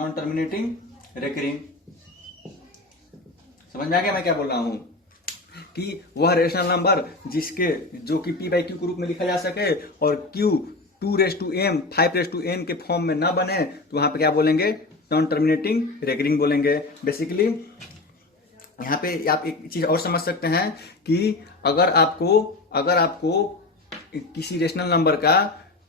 Non terminating recurring. समझ में आ गया मैं क्या बोल रहा हूं? कि वह रेशनल नंबर जो कि p बाई क्यू के रूप में लिखा जा सके और q 2m 5n के फॉर्म में ना बने, तो वहां पे क्या बोलेंगे? नॉन टर्मिनेटिंग रेकरिंग बोलेंगे। बेसिकली यहाँ पे आप एक चीज और समझ सकते हैं कि अगर आपको किसी रेशनल नंबर का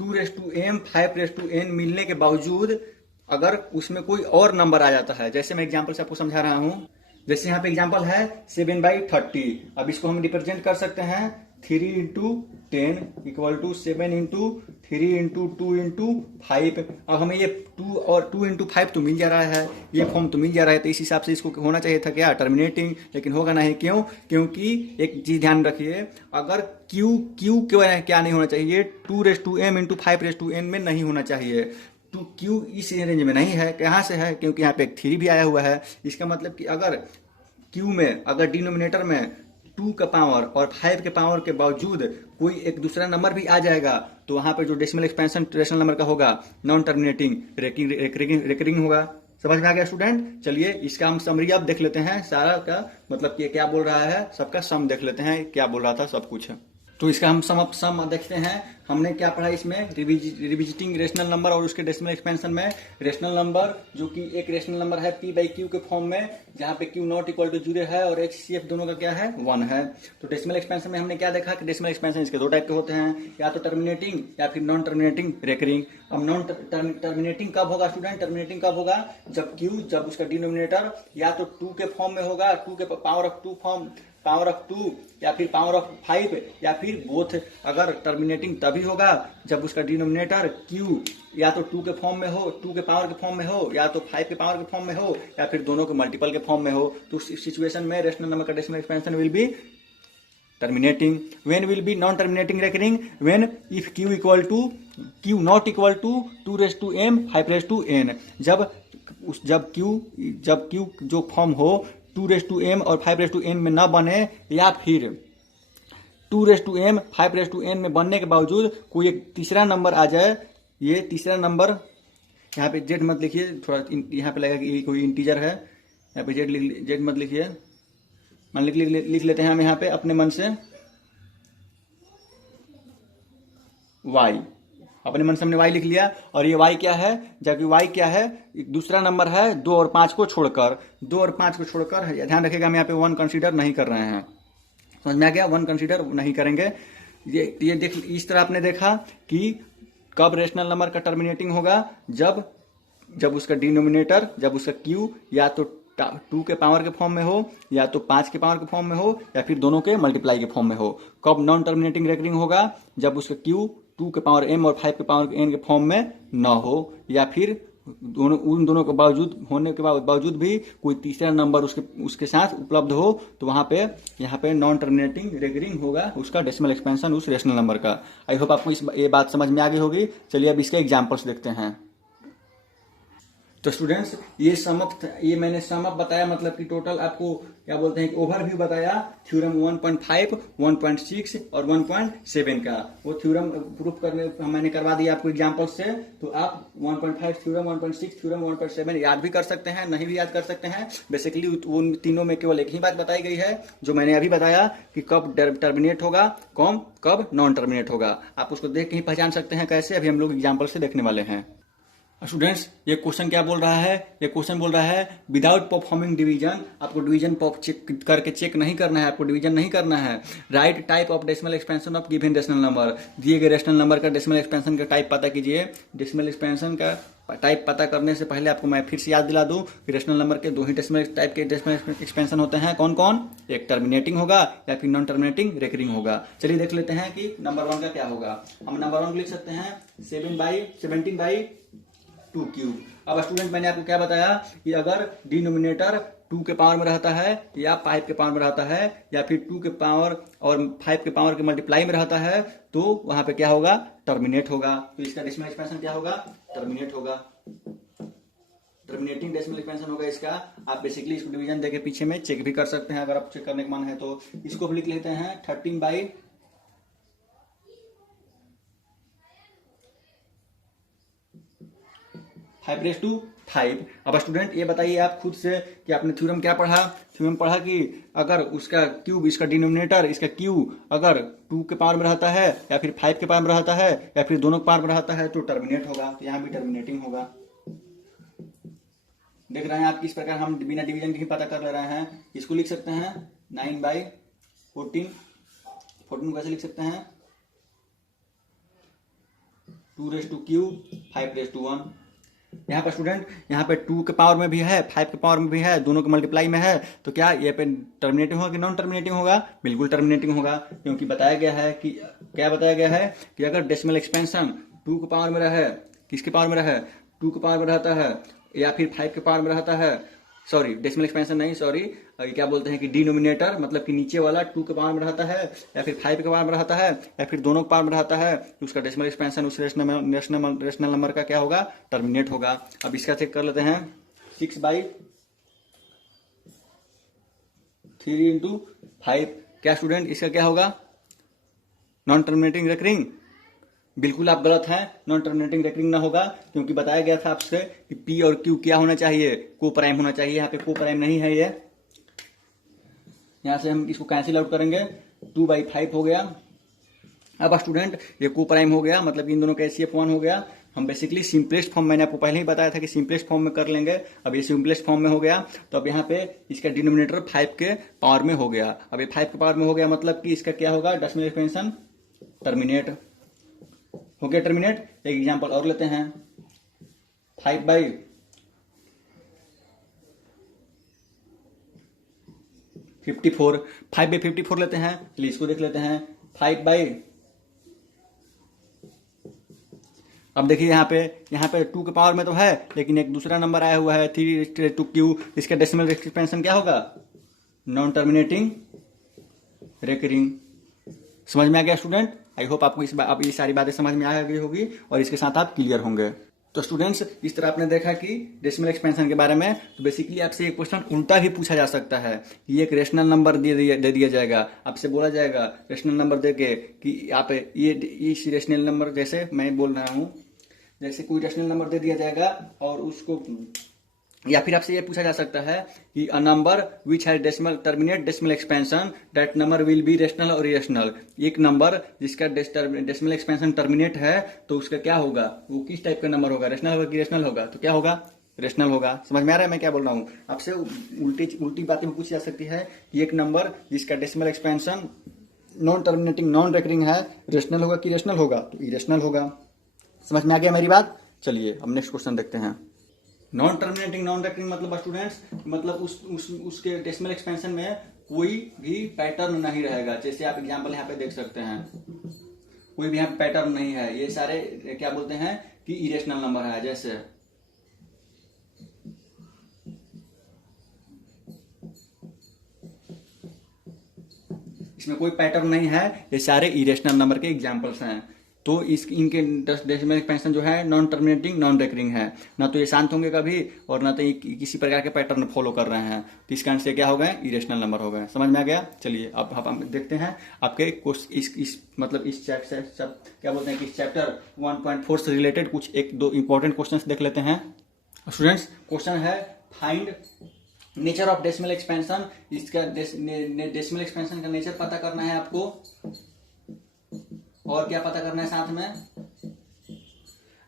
2m 5n मिलने के बावजूद अगर उसमें कोई और नंबर आ जाता है, जैसे मैं एग्जांपल से आपको समझा रहा हूं, जैसे यहाँ पे एग्जांपल है 7/30। अब इसको हम रिप्रेजेंट कर सकते हैं 3 into 10 equal to 7 into 3 into 2 into 5। अब हमें ये 2 और 2 इंटू 5 तो मिल जा रहा है, ये फॉर्म तो मिल जा रहा है, तो इस हिसाब से इसको होना चाहिए था क्या? टर्मिनेटिंग। लेकिन होगा नहीं, क्यों? क्योंकि एक चीज ध्यान रखिए, अगर क्यू क्या नहीं होना चाहिए? 2m इंटू 5n में नहीं होना चाहिए। तो क्यू इस रेंज में नहीं है। कहाँ से है? क्योंकि यहाँ पे एक 3 भी आया हुआ है। इसका मतलब कि अगर क्यू में अगर डिनोमिनेटर में 2 का पावर और 5 के पावर के बावजूद कोई एक दूसरा नंबर भी आ जाएगा, तो वहां पे जो डेसिमल एक्सपेंशन रेशनल नंबर का होगा नॉन टर्मिनेटिंग रेकरिंग होगा। समझ में आ गया स्टूडेंट? चलिए इसका हम समरी अब देख लेते हैं सारा का, मतलब कि क्या बोल रहा है, सबका सम देख लेते हैं क्या बोल रहा था सब कुछ। तो इसका हम सम देखते हैं। हमने क्या पढ़ा इसमें? रिविजिटिंग रेशनल नंबर और उसके डेसिमल एक्सपेंशन में रेशनल नंबर, जो कि एक रेशनल नंबर है p बाई क्यू के फॉर्म में, जहां पे q नॉट इक्वल टू 0 है और HCF दोनों का क्या है? 1 है। तो डेसिमल एक्सपेंशन में हमने क्या देखा कि डेसिमल एक्सपेंशन इसके दो टाइप के होते हैं, या तो टर्मिनेटिंग या फिर नॉन टर्मिनेटिंग रेकरिंग। अब नॉन टर्मिनेटिंग कब होगा स्टूडेंट? टर्मिनेटिंग कब होगा? जब उसका डिनोमिनेटर या तो 2 के फॉर्म में होगा, 2 के पावर ऑफ 2 या फिर पावर ऑफ 5 या फिर बोथ। अगर टर्मिनेटिंग तभी होगा जब उसका डिनोमिनेटर q या तो 2 के फॉर्म में हो, 2 के पावर के फॉर्म में हो, या तो 5 के पावर के फॉर्म में हो, या फिर दोनों के मल्टीपल के फॉर्म में हो। तो उस सिचुएशन में रेशनल नंबर का decimal expansion will be terminating. When will be non-terminating recurring? When if q not equal to 2 raised to m 5 raised to n। जब q जो फॉर्म हो 2 raised to m और 5 raised to n में ना बने, या फिर 2 raised to m 5 raised to n में बनने के बावजूद कोई एक तीसरा नंबर आ जाए। ये तीसरा नंबर, यहाँ पे जेड मत लिखिए, थोड़ा यहाँ पे लगेगा कि कोई इंटीजर है, यहाँ पे जेड मत लिखिए, मान लिख लेते हैं हम यहाँ पे अपने मन से y। अपने मन से हमने y लिख लिया, और ये y क्या है? जबकि y क्या है? एक दूसरा नंबर है 2 और 5 को छोड़कर। ध्यान रखिएगा हम यहाँ पे 1 कंसीडर नहीं कर रहे हैं। समझ में आ गया? 1 कंसीडर नहीं करेंगे। ये देख, इस तरह आपने देखा कि कब रेशनल नंबर का टर्मिनेटिंग होगा? जब उसका डिनोमिनेटर, जब उसका q या तो 2 के पावर के फॉर्म में हो, या तो 5 के पावर के फॉर्म में हो, या फिर दोनों के मल्टीप्लाई के फॉर्म में हो। कब नॉन टर्मिनेटिंग रेकरिंग होगा? जब उसका q 2 के पावर m और 5 के पावर n के फॉर्म में न हो, या फिर उन दोनों के बावजूद भी कोई तीसरा नंबर उसके साथ उपलब्ध हो, तो वहां पे यहाँ पे नॉन टर्मिनेटिंग रेकरिंग होगा उसका डेसिमल एक्सपेंशन उस रेशनल नंबर का। आई होप आपको ये बात समझ में आ गई होगी। चलिए अब इसके एग्जाम्पल्स देखते हैं। तो स्टूडेंट्स, ये मैंने सम अप बताया, मतलब कि टोटल आपको क्या बोलते हैं, ओवरव्यू बताया थ्योरम 1.5, 1.6 और 1.7 का। वो थ्योरम प्रूफ करने मैंने करवा दिया आपको एग्जांपल से। तो आप 1.5 थ्योरम, 1.6 थ्योरम, 1.7 याद भी कर सकते हैं, नहीं भी याद कर सकते हैं। बेसिकली उन तीनों में केवल एक ही बात बताई गई है जो मैंने अभी बताया कि कब टर्मिनेट होगा, कब नॉन टर्मिनेट होगा। आप उसको देख के ही पहचान सकते हैं कैसे, अभी हम लोग एग्जाम्पल से देखने वाले हैं। स्टूडेंट्स, ये क्वेश्चन क्या बोल रहा है? ये क्वेश्चन बोल रहा है विदाउट परफॉर्मिंग डिवीजन। आपको डिवीजन करके चेक नहीं करना है, आपको डिवीजन नहीं करना है। Right type of decimal expansion of given rational number. दिए गए रेशनल नंबर का डेसिमल एक्सपेंशन का टाइप पता कीजिए। डेसिमल एक्सपेंशन का टाइप पता करने से पहले आपको मैं फिर से याद दिला दूं कि रेशनल नंबर के 2 ही डेसिमल टाइप के डेसिमल एक्सपेंशन होते हैं। कौन कौन? एक टर्मिनेटिंग होगा या फिर नॉन टर्मिनेटिंग रेकरिंग होगा। चलिए देख लेते हैं कि नंबर 1 का क्या होगा। हम नंबर 1 लिख सकते हैं 17/2 क्यूब। अब स्टूडेंट, मैंने आपको क्या बताया कि अगर डिनोमिनेटर 2 के पावर में रहता है, या 5 के पावर में रहता है, या फिर 2 के पावर और 5 के पावर के मल्टीप्लाई में रहता है, तो वहां पे क्या होगा? टर्मिनेट होगा। तो इसका डेसिमल एक्सपेंशन क्या होगा? टर्मिनेट होगा। टर्मिनेटिंग डेसिमल एक्सपेंशन होगा इसका। आप बेसिकली इसको डिवीजन देके पीछे में चेक भी कर सकते हैं अगर आप चेक करने का मन है तो। इसको लिख लेते हैं 13/5 5/5। अब स्टूडेंट ये बताइए आप खुद से कि आपने थ्योरम क्या पढ़ा। थ्योरम पढ़ा कि अगर उसका क्यूब, इसका डिनोमिनेटर, इसका क्यू अगर 2 के पावर में रहता है या फिर 5 के पावर में रहता है या फिर दोनों के पावर में रहता है तो टर्मिनेट होगा। तो यहाँ भी टर्मिनेटिंग होगा। देख रहे हैं आप किस प्रकार हम बिना डिवीजन के ही पता कर ले रहे हैं। इसको लिख सकते हैं 9/14। 14 कैसे लिख सकते हैं 2^q 5^1। यहाँ पर स्टूडेंट यहाँ पे 2 के पावर में भी है, 5 के पावर में भी है, दोनों के मल्टीप्लाई में है, तो क्या ये पे टर्मिनेटिंग होगा कि नॉन टर्मिनेटिंग होगा? बिल्कुल टर्मिनेटिंग होगा, क्योंकि बताया गया है कि क्या बताया गया है कि अगर डेसिमल एक्सपेंशन 2 के पावर में रहे, किसके पावर में रहे, 2 के पावर में रहता है या फिर 5 के पावर में रहता है, सॉरी डेसिमल एक्सपेंशन नहीं, सॉरी क्या बोलते हैं कि डिनोमिनेटर मतलब कि नीचे वाला 2 के पावर में रहता है या फिर 5 के पावर में रहता है या फिर दोनों के पावर में रहता है, तो उसका डेसिमल एक्सपेंशन उस रेशनल नंबर का क्या होगा? टर्मिनेट होगा। अब इसका चेक कर लेते हैं 6/3 × 5। क्या स्टूडेंट इसका क्या होगा? Non terminating recurring. बिल्कुल आप गलत हैं, नॉन टर्मिनेटिंग रेकरिंग ना होगा, क्योंकि बताया गया था आपसे कि पी और क्यू क्या होना चाहिए? को प्राइम होना चाहिए। यहाँ पे को प्राइम नहीं है, ये यहाँ से हम इसको कैंसिल आउट करेंगे, 2/5 हो गया। अब स्टूडेंट ये को प्राइम हो गया, मतलब इन दोनों का HCF1 हो गया। हम बेसिकली सिंपलेस्ट फॉर्म, मैंने आपको पहले ही बताया था कि सिंपलेस्ट फॉर्म में कर लेंगे। अब ये सिंपलेस्ट फॉर्म में हो गया, तो अब यहाँ पे इसका डिनोमिनेटर 5 के पावर में हो गया। अब ये 5 के पावर में हो गया, मतलब कि इसका क्या होगा? डेसिमल एक्सपेंशन टर्मिनेट हो गया, टर्मिनेट। एक एग्जांपल और लेते हैं 5/54 5/54 लेते हैं। चलिए इसको देख लेते हैं 5/, अब देखिए यहाँ पे 2 के पावर में तो है, लेकिन एक दूसरा नंबर आया हुआ है 3^2q। इसका डेसिमल एक्सपेंशन क्या होगा? Non terminating recurring. समझ में आ गया स्टूडेंट? आई होप आपको अब ये सारी बातें समझ में आ गई होगी और इसके साथ आप क्लियर होंगे। तो स्टूडेंट्स, इस तरह आपने देखा कि डेसिमल एक्सपेंशन के बारे में। तो बेसिकली आपसे एक क्वेश्चन उल्टा भी पूछा जा सकता है कि एक रेशनल नंबर दे दिया जाएगा, आपसे बोला जाएगा रेशनल नंबर दे के कि आप ये इस रेशनल नंबर, जैसे मैं बोल रहा हूँ, जैसे कोई रेशनल नंबर दे दिया जाएगा और उसको, या फिर आपसे ये पूछा जा सकता है कि a number which has decimal terminate decimal expansion that number will be rational और इरेशनल। एक नंबर जिसका डेसिमल एक्सपेंशन टर्मिनेट है तो उसका क्या होगा? वो किस टाइप का नंबर होगा? रेशनल होगा कि इरेशनल होगा? तो क्या होगा? रेशनल होगा। समझ में आ रहा है मैं क्या बोल रहा हूँ? आपसे उल्टी बातें पूछी जा सकती है कि एक नंबर जिसका decimal expansion non terminating non recurring है, रेशनल होगा कि इरेशनल होगा? तो इरेशनल होगा। समझ में आ गया मेरी बात? चलिए अब नेक्स्ट क्वेश्चन देखते हैं। नॉन टर्मिनेटिंग नॉन रेकरिंग मतलब स्टूडेंट्स, मतलब उसके डेसिमल एक्सपेंशन में कोई भी पैटर्न नहीं रहेगा। जैसे आप एग्जांपल यहाँ पे देख सकते हैं, कोई भी यहाँ पे पैटर्न नहीं है, ये सारे क्या बोलते हैं कि इरेशनल नंबर है। जैसे इसमें कोई पैटर्न नहीं है, ये सारे इरेशनल नंबर के एग्जांपल्स हैं। तो इनके डेसिमल एक्सपेंशन जो है नॉन टर्मिनेटिंग नॉन रेकरिंग है, ना तो ये शांत होंगे कभी और ना तो ये किसी प्रकार के पैटर्न फॉलो कर रहे हैं। तो इसका आंसर क्या हो गए? इरेशनल नंबर हो गए। समझ में आ गया? चलिए अब हम देखते हैं आपके मतलब इस चैप्टर क्या बोलते हैं कि इस चैप्टर 1.4 से रिलेटेड कुछ 1-2 इंपॉर्टेंट क्वेश्चन देख लेते हैं। स्टूडेंट्स, क्वेश्चन है find nature of decimal expansion. इसका डेसिमल एक्सपेंशन का नेचर पता करना है आपको, और क्या पता करना है साथ में?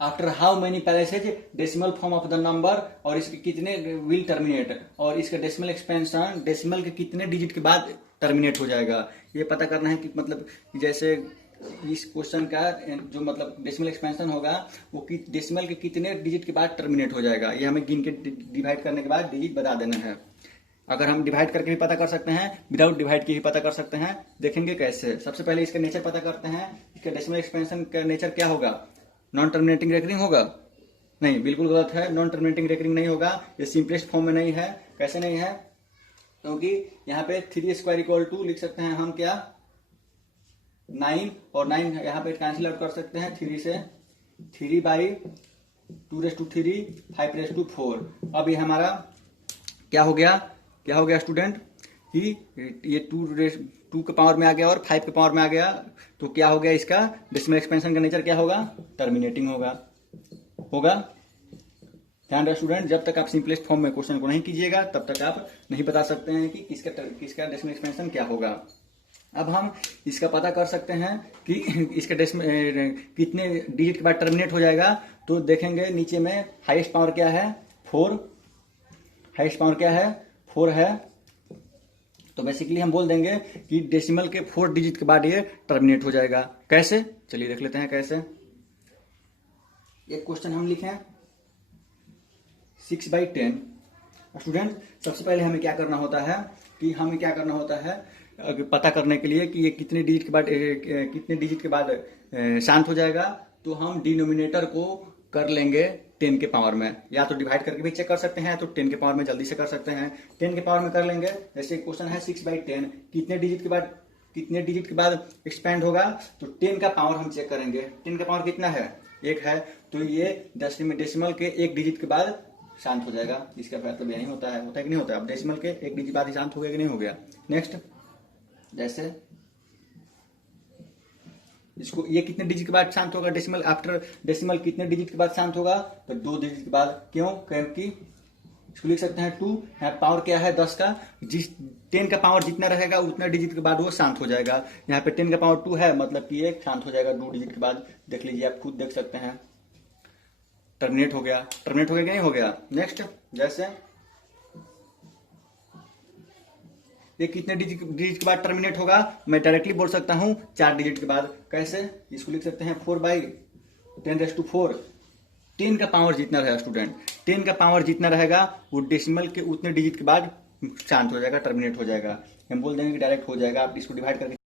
After how many passage decimal form of the number, और इसके कितने विल टर्मिनेट, और इसका डेसिमल एक्सपेंशन डेसिमल के कितने डिजिट के बाद टर्मिनेट हो जाएगा, ये पता करना है। कि मतलब जैसे इस क्वेश्चन का जो मतलब डेसिमल एक्सपेंशन होगा वो डेसिमल के कितने डिजिट के बाद टर्मिनेट हो जाएगा, ये हमें गिन के डिवाइड करने के बाद डिजिट बता देना है। अगर हम डिवाइड करके भी पता कर सकते हैं, विदाउट डिवाइड के भी पता कर सकते हैं। देखेंगे कैसे। सबसे पहले इसका नेचर पता करते हैं। इसका डेसिमल एक्सपेंशन का नेचर क्या होगा? नॉन टर्मिनेटिंग रेकरिंग होगा? नहीं, बिल्कुल गलत है, नॉन टर्मिनेटिंग रेकरिंग नहीं होगा। ये सिंपलेस्ट फॉर्म में नहीं है। कैसे नहीं है? क्योंकि यहाँ पे 3² लिख सकते हैं हम क्या? 9, और 9 यहाँ पे कैंसिल आउट कर सकते हैं 3 से। 3/2^3 5^4। अब ये हमारा क्या हो गया? क्या हो गया स्टूडेंट कि ये 2 के पावर में आ गया और 5 के पावर में आ गया, तो क्या हो गया? इसका डेसिमल एक्सपेंशन का नेचर क्या होगा? टर्मिनेटिंग होगा। ध्यान रहे स्टूडेंट, जब तक आप सिंपलेस्ट फॉर्म में क्वेश्चन को नहीं कीजिएगा तब तक आप नहीं बता सकते हैं कि किसका डेसिमल एक्सपेंशन क्या होगा। अब हम इसका पता कर सकते हैं कि इसका कितने डिजिट के बाद टर्मिनेट हो जाएगा। तो देखेंगे नीचे में हाईएस्ट पावर क्या है, 4। हाईएस्ट पावर क्या है, 4 है। तो बेसिकली हम बोल देंगे कि डेसिमल के 4 डिजिट के बाद ये टर्मिनेट हो जाएगा। कैसे, चलिए देख लेते हैं कैसे। एक क्वेश्चन हम लिखें 6/10। स्टूडेंट सबसे पहले हमें क्या करना होता है पता करने के लिए कि ये कितने डिजिट के बाद शांत हो जाएगा। तो हम डिनोमिनेटर को कर लेंगे 10 के पावर में, या तो डिवाइड करके भी चेक कर सकते हैं, तो 10 के पावर में जल्दी से कर सकते हैं। 10 के पावर में कर लेंगे। जैसे क्वेश्चन है 6/10 कितने डिजिट के बाद एक्सपेंड होगा, तो 10 का पावर हम चेक करेंगे। 10 का पावर कितना है, 1 है। तो ये डेसिमल के 1 डिजिट के बाद शांत हो जाएगा। इसका मतलब यही होता है कि नहीं होता है। अब डेसिमल के 1 डिजिट बाद ही शांत हो गया कि नहीं हो गया। नेक्स्ट, जैसे इसको ये कितने डिजिट के बाद शांत होगा, डेसिमल आफ्टर डेसिमल कितने डिजिट के बाद शांत होगा, तो 2 डिजिट के बाद। क्यों, क्योंकि इसको लिख सकते हैं 2 है, पावर क्या है 10 का। 10 का पावर जितना रहेगा उतना डिजिट के बाद वो शांत हो जाएगा। यहाँ पे 10 का पावर 2 है, मतलब कि ये शांत हो जाएगा 2 डिजिट के बाद। देख लीजिए, आप खुद देख सकते हैं, टर्मिनेट हो गया कि नहीं हो गया। नेक्स्ट, जैसे ये कितने डिजिट के बाद टर्मिनेट होगा, मैं डायरेक्टली बोल सकता हूं 4 डिजिट के बाद। कैसे, इसको लिख सकते हैं 4/10⁴। 10 का पावर जितना रहेगा स्टूडेंट, 10 का पावर जितना रहेगा वो डेसिमल के उतने डिजिट के बाद शांत हो जाएगा, टर्मिनेट हो जाएगा। हम बोल देंगे कि डायरेक्ट हो जाएगा। आप इसको डिवाइड करके